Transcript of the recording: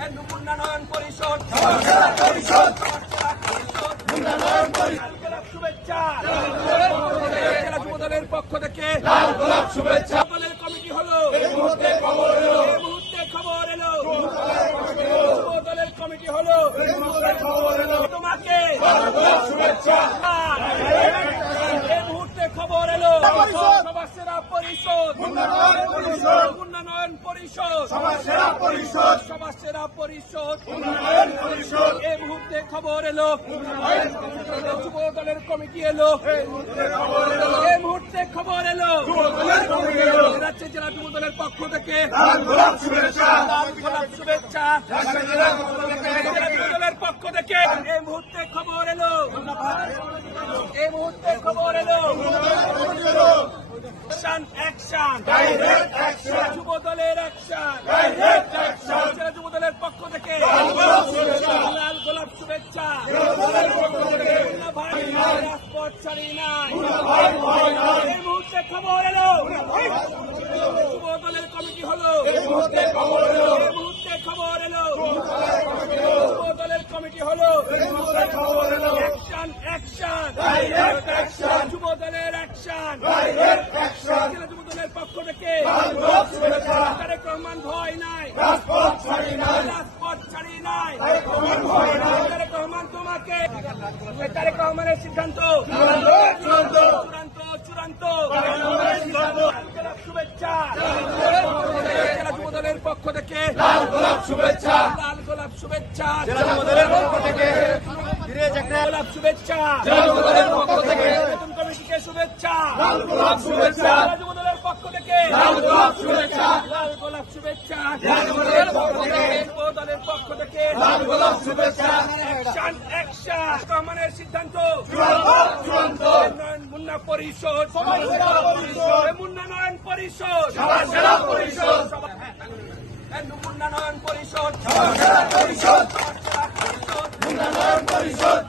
উন্নয়ন পরিষদ শুভেচ্ছা জেলা যুবদলের পক্ষ থেকে শুভেচ্ছা। দলের কমিটি হলো এই মুহূর্তে খবর এলো যুবদলের কমিটি হলো তোমাকে শুভেচ্ছা। এই মুহূর্তে খবর এলো সবার সেরা পরিষদ উন্নয়ন পরিষদ সবার সেরা পরিষদ এই মুহূর্তে খবর এলো যুব দলের কমিটি এলো এই মুহূর্তে খবর এলো রাজ্য জেলা যুব দলের পক্ষ থেকে শুভেচ্ছা যুব দলের পক্ষ থেকে এই মুহূর্তে খবর এলো অ্যাকশন যুব দলের অ্যাকশন যুব দলের পক্ষ থেকে লাল গোলাপ শুভেচ্ছা রাজপথ ছাড়ি নাই এই মুহূর্তে খবর এলো যুব দলের কমিটি হলো এই মুহূর্তে খবর এলো যুব দলের কমিটি হলো অ্যাকশন যুব দলের অ্যাকশন যুব দলের পক্ষ থেকে তারেক রহমান ভয় নাই রাজপথ ছাড়ি নাই তারেক রহমান তোমাকে তারেক রহমানের সিদ্ধান্ত চূড়ান্ত শুভেচ্ছা জেলা যুব দলের পক্ষ থেকে লাল গোলাপ শুভেচ্ছা গোলাপ শুভেচ্ছা নতুন কমিটিকে শুভেচ্ছা যুব দলের পক্ষ থেকে লাল গোলাপ শুভেচ্ছা যুব দলের পক্ষ থেকে লাল গোলাপ শুভেচ্ছা অ্যাকশন রহমানের সিদ্ধান্ত চূড়ান্ত মুন্না পরিষদ উন্নয়ন পরিষদ উন্নয়ন পরিষদ